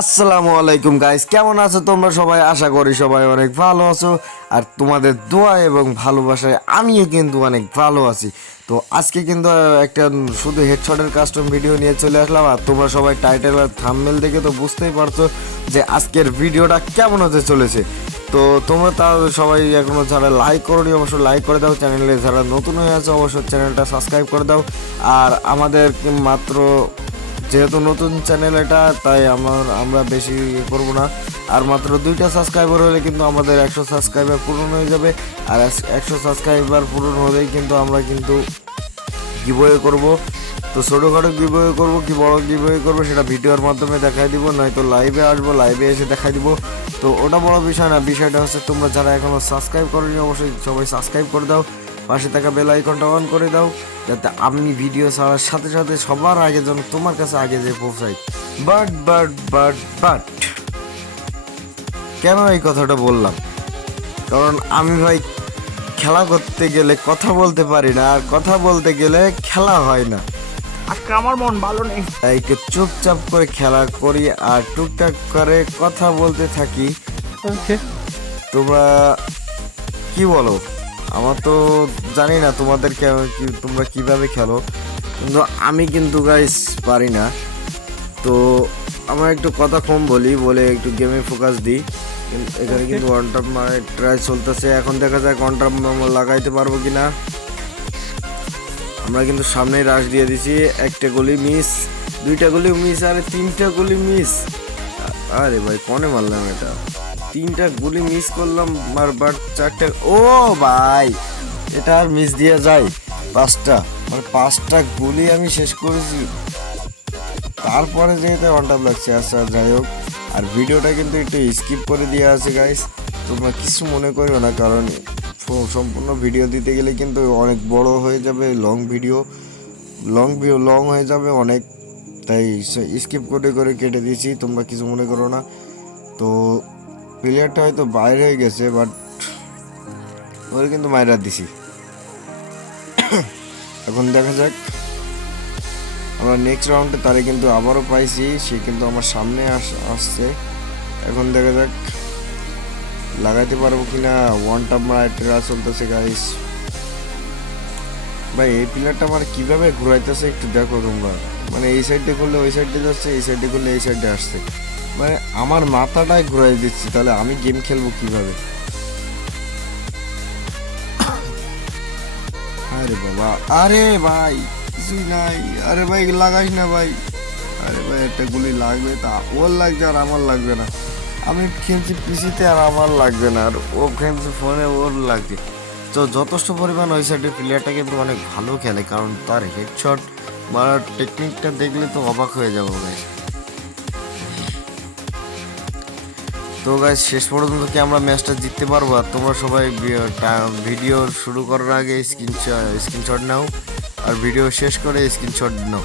আসসালামু আলাইকুম গাইস, কেমন আছো তোমরা সবাই? আশা করি সবাই অনেক ভালো আছো। আর তোমাদের দোয়া এবং ভালোবাসায় আমিও কিন্তু অনেক ভালো আছি। তো আজকে কিন্তু একটা শুধু হেডশটের কাস্টম ভিডিও নিয়ে চলে আসলাম। আর তোমরা সবাই টাইটেল আর থাম্বনেল দেখে তো বুঝতেই পারছো যে আজকের ভিডিওটা কেমন হতে চলেছে। তো তোমরা তাও সবাই এখনো যারা লাইক করোনি অবশ্যই লাইক করে দাও, চ্যানেলে যারা নতুন হয়ে আছে অবশ্যই চ্যানেলটা সাবস্ক্রাইব করে দাও। আর আমাদের মাত্র যেহেতু নতুন চ্যানেল এটা, তাই আমরা বেশি করব না। আর মাত্র 2টা সাবস্ক্রাইবার হলে কিন্তু আমাদের 100 সাবস্ক্রাইবার পূরণ হয়ে যাবে। আর 100 সাবস্ক্রাইবার পূরণ হলেই কিন্তু আমরা কিন্তু গিভওয়ে করব। তো ছোটোখাটো গিভওয়ে করব কি বড় গিভওয়ে করব সেটা ভিডিওর মাধ্যমে দেখাই দিব, নয়তো লাইভে আসবো, লাইভে এসে দেখাই দিব। তো ওটা বড় বিষয় না, বিষয়টা হচ্ছে তোমরা যারা এখনও সাবস্ক্রাইব করোনি অবশ্যই সবাই সাবস্ক্রাইব করে দাও, পাশে থাকা বেল আইকনটা অন করে দাও, যাতে আমি ভিডিও ছাড়ার সাথে সাথে সবার আগে যেন তোমার কাছে আগে যে পৌঁছাই। বাট কেন এই কথাটা বললাম? কারণ আমি ভাই খেলা করতে গেলে কথা বলতে পারি না, আর কথা বলতে গেলে খেলা হয় না। আজকে আমার মন ভালো নেই। তাই একটু চুপচাপ করে খেলা করি আর টুকটাক করে কথা বলতে থাকি। তোমরা কি বলো? আমার তো জানি না তোমাদের তোমরা কিভাবে খেলো, কিন্তু আমি কিন্তু গাইস পারি না। তো আমার একটু কথা কম বলে একটু গেমে ফোকাস দিই। এখানে কিন্তু ওয়ান টপ মানে ট্রাই চলতেছে, এখন দেখা যাক ওয়ান টপ লাগাইতে পারবো কিনা। আমরা কিন্তু সামনেই রাশ দিয়ে দিছি, একটা গুলি মিস, 2টা গুলি মিস, আরে 3টা গুলি মিস। আরে ভাই কনে মারলাম এটা? 3টা গুলি মিস করলাম, আর বাট 4টা। ও ভাই এটা আর মিস দিয়ে যায়? 5টা মানে 5টা গুলি আমি শেষ করেছি, তারপরে যেহেতু ওয়ান টাপ লাগছে। আচ্ছা যাই হোক, আর ভিডিওটা কিন্তু একটু স্কিপ করে দেওয়া আছে গাইস, তোমরা কিছু মনে করো না, কারণ সম্পূর্ণ ভিডিও দিতে গেলে কিন্তু অনেক বড় হয়ে যাবে, লং হয়ে যাবে অনেক, তাই স্কিপ করে কেটে দিয়েছি, তোমরা কিছু মনে করো না। তো প্লেয়ারটা হয়তো বাইরে হয়ে গেছে, বাট ওর কিন্তু মাইরা দিছি। এখন দেখা যাক, আমরা নেক্সট রাউন্ডে তারে কিন্তু আবারও পাইছি, সে কিন্তু আমার সামনে আসছে। এখন দেখা যাক লাগাইতে পারবো কিনা। ওয়ান টাপ মারা ট্রা চলতেছে গাইস। ভাই এই প্লেয়ারটা আমার কিভাবে ঘুরাইতেছে একটু দেখো তোমরা, মানে এই সাইডে করলে ওই সাইডে যাচ্ছে, এই সাইডে করলে এই সাইডে আসছে, মানে আমার মাথাটাই ঘুরাই দিচ্ছি, তাহলে আমি গেম খেলবো কিভাবে? আরে বাবা, আরে ভাই কিছুই নাই, আরে ভাই লাগাইস না ভাই। আরে ভাই একটা গুলি লাগবে, তা ওর লাগছে আর আমার লাগবে না। আমি খেলছি পিসিতে আর আমার লাগবে না, আর ও খেলছে ফোনে ওর লাগছে। তো যথেষ্ট পরিমাণ ওই সাইডের প্লেয়ারটা কিন্তু অনেক ভালো খেলে, কারণ তার হেডশট মারার টেকনিকটা দেখলে তো অবাক হয়ে যাবো ভাই। তো গাইস শেষ পর্যন্ত কি আমরা ম্যাচটা জিততে পারবো? আর তোমরা সবাই ভিডিও শুরু করার আগে স্ক্রিনশট নাও, আর ভিডিও শেষ করে স্ক্রিনশট নাও,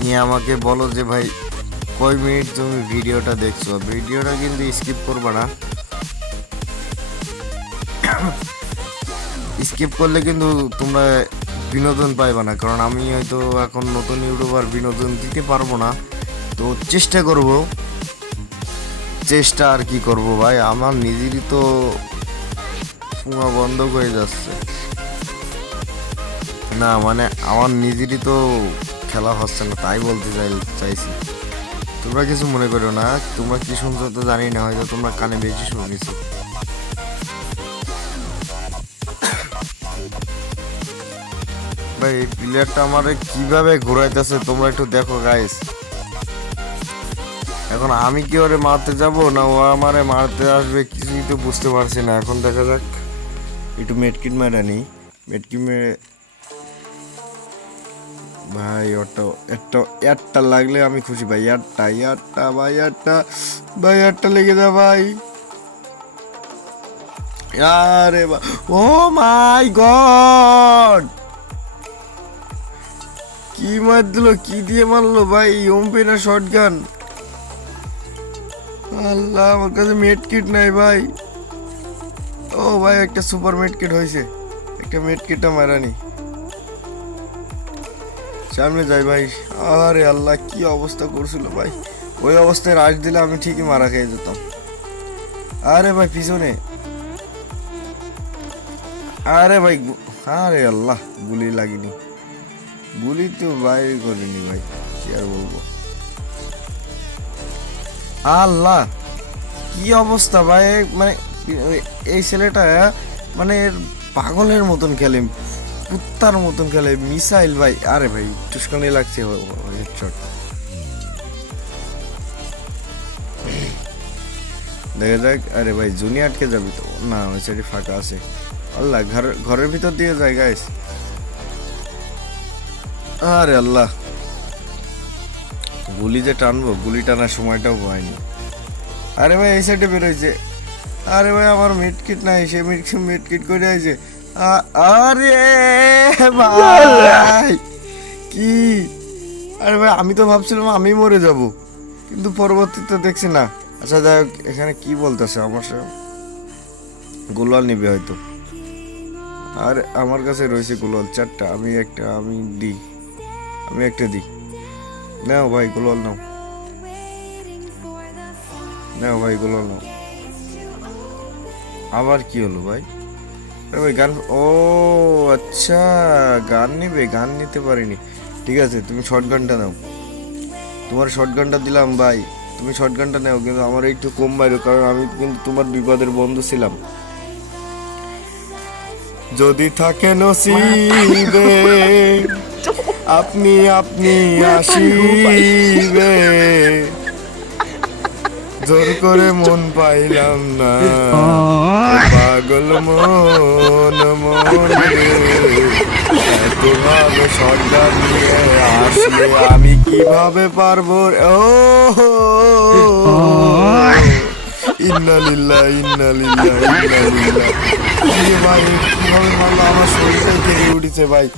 নিয়ে আমাকে বলো যে ভাই কয় মিনিট তুমি ভিডিওটা দেখছো। ভিডিওটা কিন্তু স্কিপ করবে না, স্কিপ করলে কিন্তু তোমরা বিনোদন পাইবে না, কারণ আমি হয়তো এখন নতুন ইউটিউবার, বিনোদন দিতে পারবো না। তো চেষ্টা আর কি করব ভাই, আমার নিজেরই তো পুঙ্গা বন্ধ হয়ে যাচ্ছে না, মানে আমার নিজেরই তো খেলা হচ্ছে না, তাই বলতে চাইছি। তোমরা কিছু মনে করো না, তোমরা কি শুনছো তো জানি না, হয়তো তোমরা কানে বেশি শুনেছো। ভাই এই প্লেয়ারটা আমারে কিভাবে ঘুরাইতেছে তোমরা একটু দেখো গাইস। এখন আমি কি ওরে মারতে যাব না ও আমারে মারতে আসবে, কিছুই তো বুঝতে পারছি না। এখন দেখা যাক, একটু মেডকিট মেরে নিই, মেডকিট মেরে ভাই ওটা একটা লাগলে আমি খুশি ভাই। একটা লেগে যা ভাই। আরে ও মাই গড, কি মার দিল, কি দিয়ে মারলো ভাই? ওমপি না শটগান? আল্লাহ আমার কাছে মেড কিট নাই ভাই। ও ভাই একটা সুপার মেড কিট হয়েছে, একটা মেড কিটটা মারানি। সামনে যাই ভাই। আরে আল্লাহ, কি অবস্থা করছিল ভাই, ওই অবস্থায় রাশ দিলে আমি ঠিকই মারা খেয়ে যেতাম। আরে ভাই পিছনে, আরে ভাই আরে আল্লাহ, গুলি লাগেনি, গুলি তো বাইরে করিনি ভাই, কি আর বলবো। আল্লাহ, কি অবস্থা ভাই, মানে এই ছেলেটা মানে পাগলের মতন খেলে, কুত্তার মতন খেলে মিসাইল ভাই। আরে ভাই টুসকানি লাগছে হেডশট। দেখা যাক। আরে ভাই জুনি আটকে যাবি তো না, ওই সাইডে ফাঁকা আছে। আল্লাহ, ঘরের ভিতর দিয়ে যায় গাইস। আরে আল্লাহ, গুলি যে টানবো, গুলি টানার সময়টাও হয়নি। আরে ভাই এই সাইডে বেরোইছে। আরে ভাই আমার মিটকিট নাই, সে মিটকিট করে আইছে। আরে ভাই কি, আরে ভাই আমি তো ভাবছিলাম আমি মরে যাব, কিন্তু পরবর্তীতে দেখছি না। আচ্ছা যাই হোক, এখানে কি বলতেছে আমার সাথে, গোলাল নিবে হয়তো। আর আমার কাছে রয়েছে গোলাল 4টা, আমি একটা দিই। নাও ভাই গোলাল নাও, নাও ভাই গোলাল নাও। আবার কি হলো ভাই? আরে ভাই গান, ও আচ্ছা গান নিবে, গান নিতে পারিনি। ঠিক আছে তুমি শর্ট গানটা নাও, তোমার শর্ট গানটা দিলাম ভাই, তুমি শর্ট গানটা নাও। কিন্তু আমার একটু কম বাইরো, কারণ আমি কিন্তু তোমার বিপদের বন্ধু ছিলাম। যদি থাকে নসিবে আপনি আসিবে, জোর করে মন পাইলাম না, পাগল মন এত ভালো সর্দার নিয়ে আসলে আমি কিভাবে পারবো। ও ইন্না লিল্লাহ ইন্না লিল্লাহ ইন্না লিল্লাহ। ভাই কিভাবে মারলো, আমার শরীরটাই কেঁপে উঠেছে ভাই।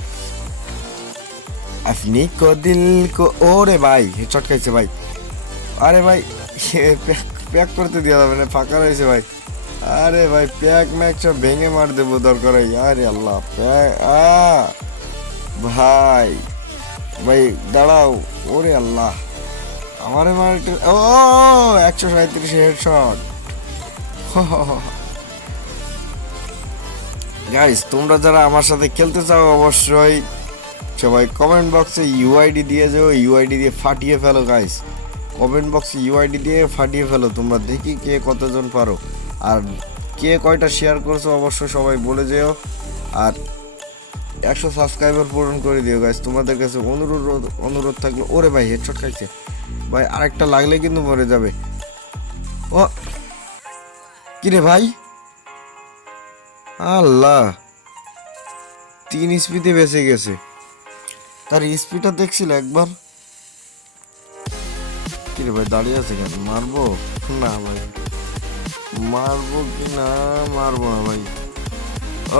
আপনি কদিল ওরে ভাই হেডশট খাইছে ভাই। আরে ভাই প্যাক করতে দেওয়া যাবে না, ফাঁকা রয়েছে ভাই। আরে ভাই প্যাক ম্যাক সব ভেঙে মার দেবো দরকার হয়। আরে আল্লাহ প্যাক ভাই ভাই দাঁড়াও। ওরে আল্লাহ, আমারে মার ও 137 হেডশট। গাইস তোমরা যারা আমার সাথে খেলতে চাও অবশ্যই সবাই কমেন্ট বক্সে ইউআইডি দিয়ে যাও, ইউআইডি দিয়ে ফাটিয়ে ফেলো গাইস। কমেন্ট বক্সে ইউআইডি দিয়ে ফাটিয়ে ফেলো, তোমরা দেখি কে কতজন পারো, আর কে কয়টা শেয়ার করছো অবশ্যই সবাই বলে যেও। আর 100 সাবস্ক্রাইবার পূরণ করে দিও গাইস, তোমাদের কাছে অনুরোধ থাকলো। ওরে ভাই হেডশট খাইছে ভাই, আরেকটা লাগলে কিন্তু মরে যাবে। ও কিরে ভাই, আল্লাহ 3 স্পিডে বেঁচে গেছে। তার স্পিডটা দেখছিল একবার। কিরে ভাই দাঁড়িয়ে আছে কেন, মারবো না ভাই, মারবো কি না, মারবো না ভাই।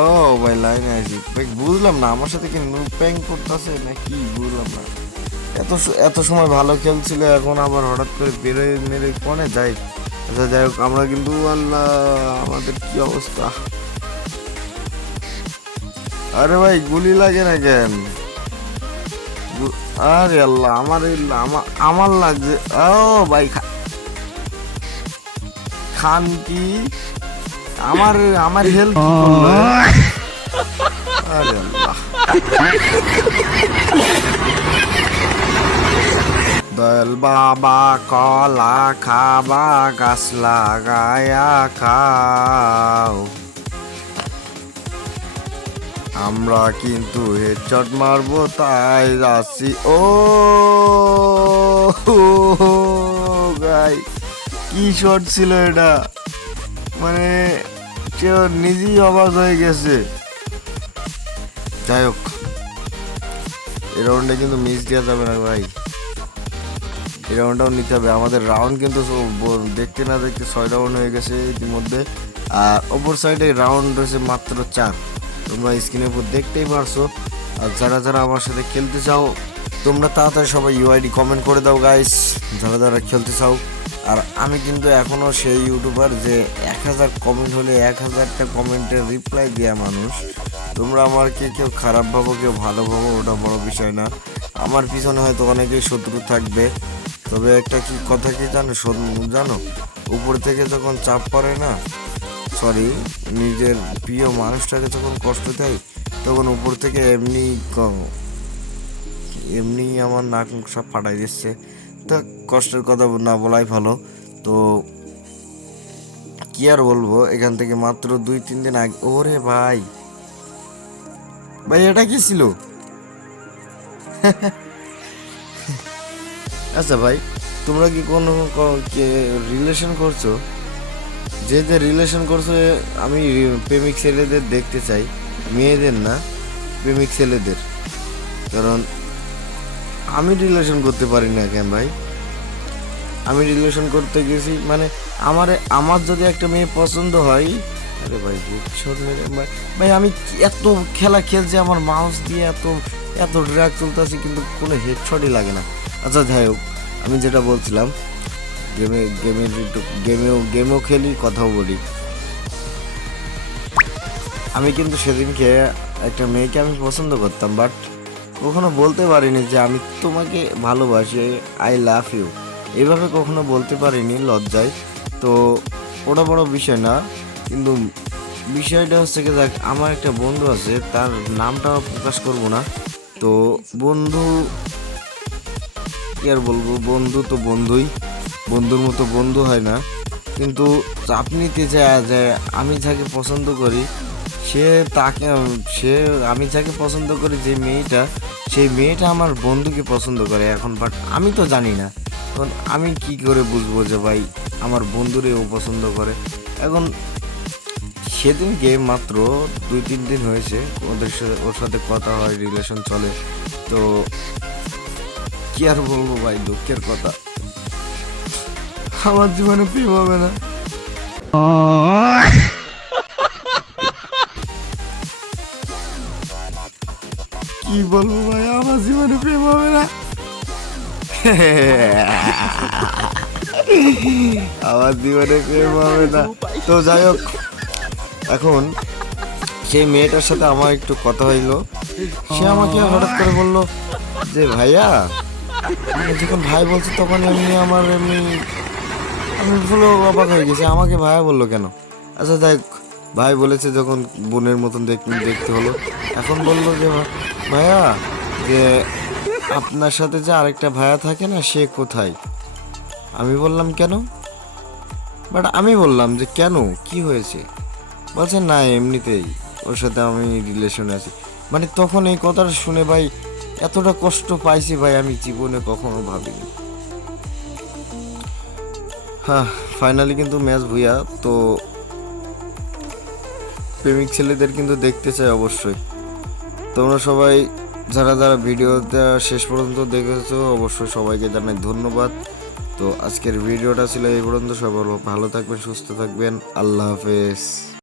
ও ভাই লাইনে আছি ভাই, বুঝলাম না আমার সাথে কি প্যাং করতেছে না কি, বুঝলাম না। এত সময় ভালো খেলছিল, এখন আবার হঠাৎ করে বেরোয় মেরে কোনে যাই। আচ্ছা যাই হোক, আমরা কিন্তু আল্লাহ আমাদের কি অবস্থা। আরে ভাই গুলি লাগে না কেন, আরে আল্লাহ আমার লাগছে। ও ভাই খান কি আমার হেলথ কি করলো? আরে আল্লাহ, দয়াল বাবা কলা খাবা গাছ লাগায়া খাও, আমরা কিন্তু হেডশট মারবো তাই যাচ্ছি। ও গাই কি শট ছিল এটা, মানে কেউ নিজেই অবাক হয়ে গেছে। যাই হোক এই রাউন্ডে কিন্তু মিস দেওয়া যাবে না ভাই, এই রাউন্ডটাও নিতে হবে। আমাদের রাউন্ড কিন্তু দেখতে না দেখতে 6 রাউন্ড হয়ে গেছে ইতিমধ্যে, আর অপর সাইডে রাউন্ড রয়েছে মাত্র 4। তোমরা স্ক্রিনের উপর দেখতেই পারছো। আর যারা আমার সাথে খেলতে চাও তোমরা তাড়াতাড়ি সবাই ইউআইডি কমেন্ট করে দাও গাইস, যারা খেলতে চাও। আর আমি কিন্তু এখনো সেই ইউটিউবার যে 1000 কমেন্ট হলে 1000টা কমেন্টের রিপ্লাই দেওয়া মানুষ। তোমরা আমাকে কেউ খারাপ ভাবো কেউ ভালো ভাবো, ওটা বড় বিষয় না। আমার পিছনে হয়তো অনেকেই শত্রু থাকবে, তবে একটা কি কথা কি জানো, উপর থেকে যখন চাপ পড়ে না, সরি, নিজের প্রিয় মানুষটাকে যখন কষ্ট দেয়, তখন উপর থেকে এমনি আমার নাক মুখ সব ফাটাই দিচ্ছে। তা কষ্টের কথা না বলাই ভালো। তো কি আর বলবো, এখান থেকে মাত্র 2-3 দিন আগে, ওরে ভাই ভাই এটা কি ছিল? আচ্ছা ভাই, তোমরা কি কোনো রিলেশন করছো? যে যে রিলেশন করছো, আমি প্রেমিক ছেলেদের দেখতে চাই, মেয়েদের না, প্রেমিক ছেলেদের। কারণ আমি রিলেশন করতে পারি না কেন ভাই? আমি রিলেশন করতে গেছি মানে আমার যদি একটা মেয়ে পছন্দ হয়, আরে ভাই হেডশট মেরে ভাই, ভাই আমি এত খেলা খেলছি, আমার মাউস দিয়ে এত এত ড্র্যাগ চলতেছি, কিন্তু কোনো হেডশটই লাগে না। আচ্ছা যাই হোক, আমি যেটা বলছিলাম, গেমও খেলি, কথাও বলি। আমি কিন্তু সেদিনকে একটা মেয়েকে আমি পছন্দ করতাম, বাট কখনো বলতে পারিনি যে আমি তোমাকে ভালোবাসি, আই লাভ ইউ, এভাবে কখনো বলতে পারিনি, লজ্জায়। তো ওটা বড় বিষয় না, কিন্তু বিষয়টা হচ্ছে কি, দেখ আমার একটা বন্ধু আছে, তার নামটা প্রকাশ করব না। তো বন্ধু, কি আর বলবো, বন্ধু তো বন্ধুই, বন্ধুর মতো বন্ধু হয় না। কিন্তু চাপ নিতে যায় যে আমি যাকে পছন্দ করি, সে তাকে সে আমি যাকে পছন্দ করি, যে মেয়েটা, সেই মেয়েটা আমার বন্ধুকে পছন্দ করে। এখন বাট আমি তো জানি না, এখন আমি কি করে বুঝবো যে ভাই আমার বন্ধুরে ও পছন্দ করে? এখন সেদিনকে মাত্র 2-3 দিন হয়েছে ওর সাথে কথা হয়, রিলেশন চলে। তো কি আর বলবো ভাই, দুঃখের কথা, আমার জীবনে প্রেম হবে না। কি বলবো ভাই, আমার জীবনে প্রেম হবে না। আমার জীবনে প্রেম হবে না। তো যাই হোক, এখন সেই মেয়েটার সাথে আমার একটু কথা হইলো। সে আমাকে হঠাৎ করে বললো যে ভাইয়া, আমি যখন ভাই বলছি তখন আমি পুরো অবাক হয়ে গেছি, আমাকে ভাইয়া বললো কেন? আচ্ছা যাই হোক, ভাই বলেছে যখন, বোনের মতন দেখতে হলো। এখন বললো যে ভাইয়া, যে আপনার সাথে যে আরেকটা ভাইয়া থাকে না, সে কোথায়? আমি বললাম কেন? বাট আমি বললাম যে কেন, কি হয়েছে? বলছে না এমনিতেই, ওর সাথে আমি রিলেশনে আছি। মানে তখন এই কথাটা শুনে ভাই এতটা কষ্ট পাইছি ভাই, আমি জীবনে কখনো ভাবিনি। হ্যাঁ, ফাইনালি কিন্তু ম্যাচ ভুইয়া। তো প্রেমিক ছেলেদের কিন্তু দেখতে চাই অবশ্যই। তোমরা সবাই যারা যারা ভিডিওটা শেষ পর্যন্ত দেখেছো, অবশ্যই সবাইকে জানাই ধন্যবাদ। তো আজকের ভিডিওটা ছিল এই পর্যন্ত। সবাই ভালো থাকবেন, সুস্থ থাকবেন, আল্লাহ হাফেজ।